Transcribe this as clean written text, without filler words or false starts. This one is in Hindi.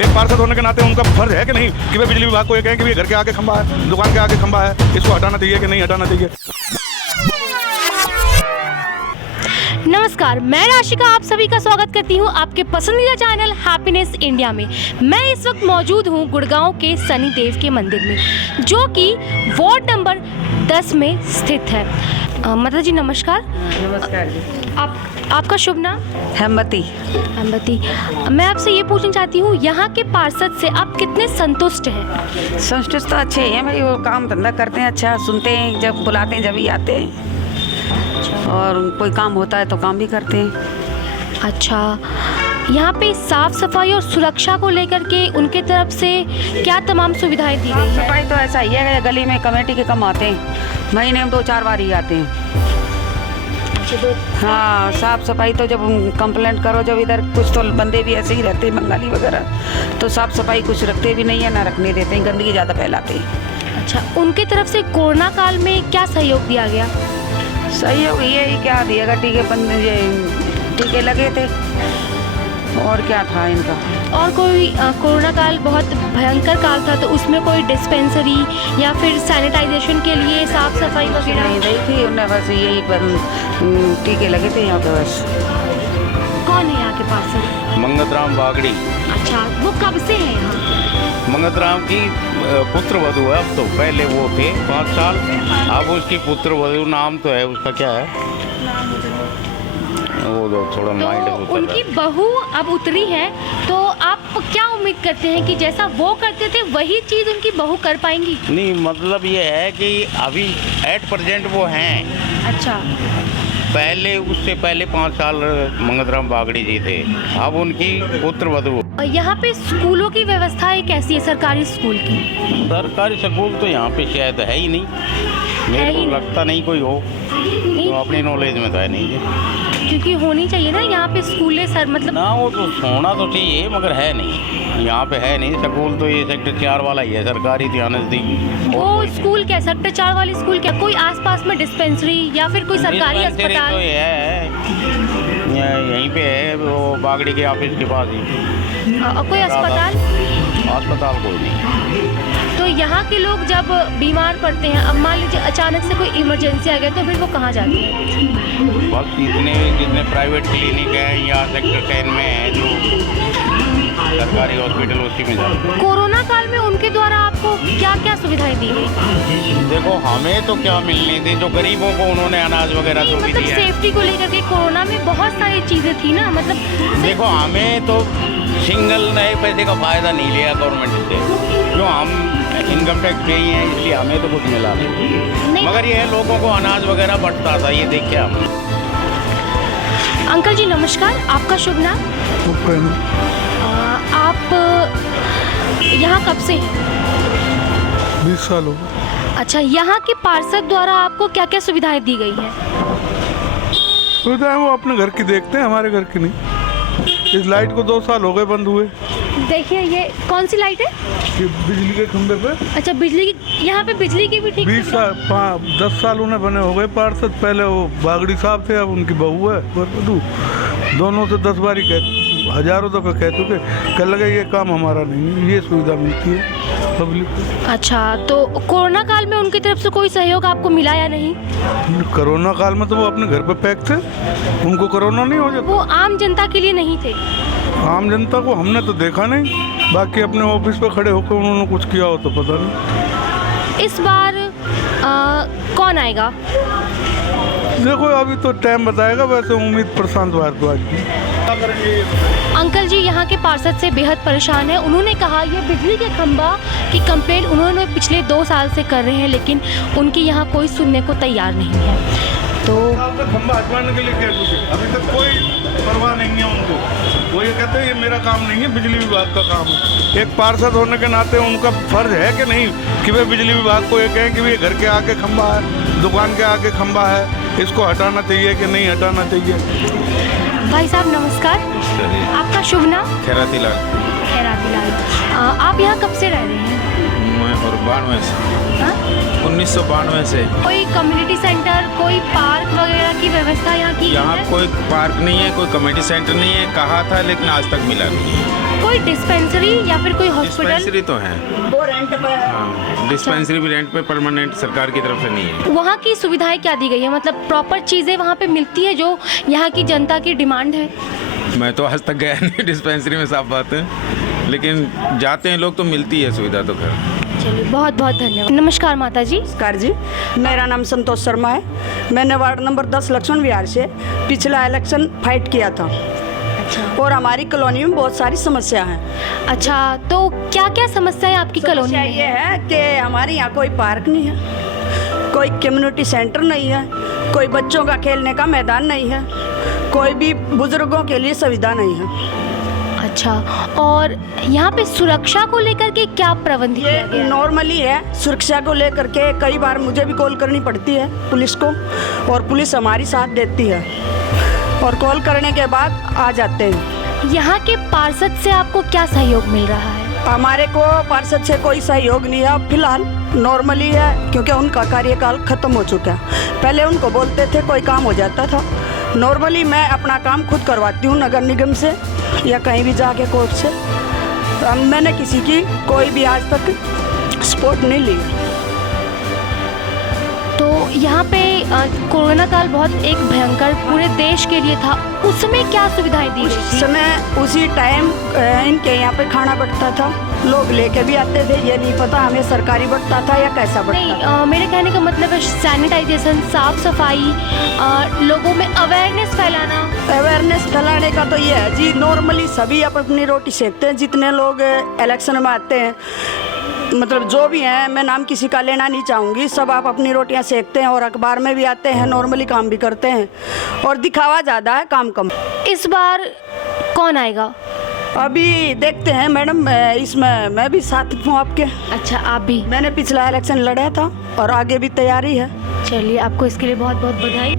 एक पार्षद होने के नाते उनका फर्ज है कि नहीं कि वे बिजली विभाग को ये कहें कि घर के आगे खंबा है, दुकान के आगे खंबा है, इसको हटाना चाहिए कि नहीं हटाना चाहिए। नमस्कार, मैं राशिका आप सभी का स्वागत करती हूं आपके पसंदीदा चैनल हैप्पीनेस इंडिया में। मैं इस वक्त मौजूद हूं गुड़गांव के शनिदेव के मंदिर में, जो कि वार्ड नंबर 10 में स्थित है। माता जी नमस्कार। नमस्कार जी। आपका शुभ नाम? हेमवती। मैं आपसे ये पूछना चाहती हूँ, यहाँ के पार्षद से आप कितने संतुष्ट हैं? संतुष्ट तो अच्छे हैं भाई, वो काम धंधा करते हैं, अच्छा सुनते हैं, जब बुलाते हैं जब ही आते हैं, और कोई काम होता है तो काम भी करते हैं। अच्छा, यहाँ पे साफ सफाई और सुरक्षा को लेकर के उनके तरफ से क्या तमाम सुविधाएं दी गई है? सफाई तो ऐसा ही है, गली में कमेटी के कम आते हैं, महीने में 2-4 बार ही आते हैं। हाँ, साफ सफाई तो जब कंप्लेंट करो, जब इधर कुछ तो बंदे भी ऐसे ही रहते हैं बंगाली वगैरह, तो साफ सफाई कुछ रखते भी नहीं है, ना रखने देते हैं, गंदगी ज़्यादा फैलाते हैं। अच्छा, उनके तरफ से कोरोना काल में क्या सहयोग दिया गया? सहयोग ये ही क्या दिएगा, टीके लगे थे, और क्या था इनका। और कोई कोरोना काल बहुत भयंकर काल था, तो उसमें कोई डिस्पेंसरी या फिर सैनिटाइजेशन के लिए साफ सफाई वगैरह नहीं रही थी उन्हें, बस यही टीके लगे थे यहाँ पे बस। कौन है यहाँ के पार्षद? मंगत राम बागड़ी। अच्छा, वो कब से है यहाँ? मंगत राम की पुत्र वधू है, अब तो पहले वो थे 5 साल, अब उसकी पुत्र वधू, नाम तो है उसका, क्या है वो तो थोड़ा माइंड तो उनकी बहू अब उतरी है, तो आप क्या उम्मीद करते हैं कि जैसा वो करते थे वही चीज़ उनकी बहू कर पाएंगी? नहीं, मतलब ये है कि अभी एट प्रेजेंट वो हैं। अच्छा, पहले उससे पहले 5 साल मंगत राम बागड़ी जी थे, अब उनकी पुत्र वधू। यहाँ पे स्कूलों की व्यवस्था कैसी है, सरकारी स्कूल की? सरकारी स्कूल तो यहाँ पे शायद है ही नहीं, मेरे को लगता नहीं कोई हो, तो अपनी नॉलेज में तो है नहीं है, क्योंकि होनी चाहिए ना यहाँ पे स्कूलें सर, मतलब ना वो तो होना तो चाहिए मगर है नहीं, यहाँ पे है नहीं स्कूल, तो ये सेक्टर 4 वाला ही है, सरकारी ध्यान नजदीक। वो स्कूल क्या, सेक्टर 4 वाली स्कूल क्या, कोई आसपास में डिस्पेंसरी या फिर कोई सरकारी अस्पताल? तो ये है, यहीं पे है, वो बागड़ी के ऑफिस के पास ही। और कोई अस्पताल? अस्पताल कोई नहीं। तो यहाँ के लोग जब बीमार पड़ते हैं, अब मान लीजिए अचानक से कोई इमरजेंसी आ गया, तो फिर वो कहाँ जाते हैं? बस जितने प्राइवेट क्लिनिक है या सेक्टर 10 में है जो सरकारी हॉस्पिटल, उसी में जाते हैं। कोरोना काल में उनके द्वारा आपको क्या क्या सुविधाएं दी गई? देखो, हमें तो क्या मिलनी थी, जो गरीबों को उन्होंने अनाज वगैरह तो भी मतलब दिया। सेफ्टी को लेकर के कोरोना में बहुत सारी चीजें थी ना, मतलब देखो, हमें तो सिंगल नए पैसे का फायदा नहीं लिया गवर्नमेंट से, जो हम इनकम टैक्स पे ही हैं, इसलिए हमें तो कुछ मिला नहीं, मगर ये है लोगों को अनाज वगैरह बंटता था, ये देखिए हम। अंकल जी नमस्कार, आपका शुभ नाम? आप यहाँ कब से हैं? 20 साल हो गए। अच्छा, यहाँ के पार्षद द्वारा आपको क्या क्या सुविधाएं दी गई हैं? सुविधाएं वो अपने घर की देखते हैं, हमारे घर की नहीं। इस लाइट को 2 साल हो गए बंद हुए। देखिए, ये कौन सी लाइट है? ये बिजली के खंभे पे। अच्छा, बिजली की, यहाँ पे बिजली की भी ठीक 10 साल उन्हें बने हो गए पार्षद। पहले वो बागड़ी साहब थे, अब उनकी बहू है वधू। दोनों से 10 बार ही हजारों दफे कह चुके, कल लगे ये काम हमारा नहीं है, ये सुविधा मिलती है पब्लिक को। अच्छा, तो कोरोना काल में उनकी तरफ से कोई सहयोग आपको मिला या नहीं? कोरोना काल में तो वो अपने घर पे पैक थे, उनको कोरोना नहीं हो जाता। वो आम जनता के लिए नहीं थे? आम जनता को हमने तो देखा नहीं, बाकी अपने ऑफिस पे खड़े होकर उन्होंने कुछ किया हो तो पता नहीं। इस बार कौन आएगा? देखो, अभी तो टाइम बताएगा, वैसे उम्मीद प्रशांत भारद्वाज की। अंकल जी यहाँ के पार्षद से बेहद परेशान है। उन्होंने कहा ये बिजली के खंभा की कंप्लेंट उन्होंने पिछले 2 साल से कर रहे हैं, लेकिन उनकी यहाँ कोई सुनने को तैयार नहीं है। तो खंभा हटवाने के लिए कह चुके, अभी तक कोई परवाह नहीं है उनको। वो ये कहते हैं ये मेरा काम नहीं है, बिजली विभाग का काम है। एक पार्षद होने के नाते उनका फर्ज है कि नहीं कि वे बिजली विभाग को ये कहें कि घर के आगे खंभा है, दुकान के आगे खंभा है, इसको हटाना चाहिए कि नहीं हटाना चाहिए। भाई साहब नमस्कार, आपका शुभ नाम? खैराती लाल। खैराती लाल। आप यहाँ कब से रह रहे हैं? मैं 92 से। 1992 से। कोई कम्युनिटी सेंटर, कोई पार्क वगैरह की व्यवस्था यहाँ की? यहाँ कोई पार्क नहीं है, कोई कम्युनिटी सेंटर नहीं है, कहा था लेकिन आज तक मिला नहीं। कोई डिस्पेंसरी या फिर कोई हॉस्पिटल? डिस्पेंसरी तो है, वो रेंट पे हाँ, डिस्पेंसरी भी रेंट पे, परमानेंट सरकार की तरफ से नहीं है। वहाँ की सुविधाएं क्या दी गई है, मतलब प्रॉपर चीज़ें वहाँ पे मिलती है जो यहाँ की जनता की डिमांड है? मैं तो आज तक गया नहीं डिस्पेंसरी में, साफ बात है, लेकिन जाते हैं लोग तो मिलती है सुविधा तो खैर। चलिए बहुत बहुत धन्यवाद। नमस्कार माता जी। नमस्कार जी, मेरा नाम संतोष शर्मा है। मैंने वार्ड नंबर 10 लक्ष्मण विहार से पिछला इलेक्शन फाइट किया था और हमारी कॉलोनी में बहुत सारी समस्या है। अच्छा, तो क्या क्या समस्या है आपकी कॉलोनी समस्या में? ये है कि हमारे यहाँ कोई पार्क नहीं है, कोई कम्युनिटी सेंटर नहीं है, कोई बच्चों का खेलने का मैदान नहीं है, कोई भी बुजुर्गों के लिए सुविधा नहीं है। अच्छा, और यहाँ पे सुरक्षा को लेकर के क्या प्रबंध किया ये गया है? नॉर्मली है, सुरक्षा को लेकर के कई बार मुझे भी कॉल करनी पड़ती है पुलिस को, और पुलिस हमारी साथ देती है और कॉल करने के बाद आ जाते हैं। यहाँ के पार्षद से आपको क्या सहयोग मिल रहा है? हमारे को पार्षद से कोई सहयोग नहीं है फिलहाल, नॉर्मली है, क्योंकि उनका कार्यकाल खत्म हो चुका है। पहले उनको बोलते थे कोई काम हो जाता था। नॉर्मली मैं अपना काम खुद करवाती हूँ नगर निगम से या कहीं भी जाके कोर्ट से। मैंने किसी की कोई भी आज तक सपोर्ट नहीं ली। तो यहाँ पे कोरोना काल बहुत एक भयंकर पूरे देश के लिए था, उसमें क्या सुविधाएं दी उस गई थी? समय उसी टाइम इनके यहाँ पे खाना बंटता था, लोग लेके भी आते थे, ये नहीं पता हमें सरकारी बंटता था या कैसा बंटता नहीं, था। मेरे कहने का मतलब है सैनिटाइजेशन, साफ सफाई, लोगों में अवेयरनेस फैलाना। अवेयरनेस फैलाने का तो ये है जी, नॉर्मली सभी अपनी रोटी सेकते हैं, जितने लोग इलेक्शन में आते हैं, मतलब जो भी हैं, मैं नाम किसी का लेना नहीं चाहूँगी, सब आप अपनी रोटियां सेकते हैं और अखबार में भी आते हैं, नॉर्मली काम भी करते हैं, और दिखावा ज़्यादा है, काम कम। इस बार कौन आएगा? अभी देखते हैं मैडम, इसमें मैं भी साथ हूँ आपके। अच्छा, आप भी? मैंने पिछला इलेक्शन लड़ा था और आगे भी तैयारी है। चलिए, आपको इसके लिए बहुत बहुत बधाई।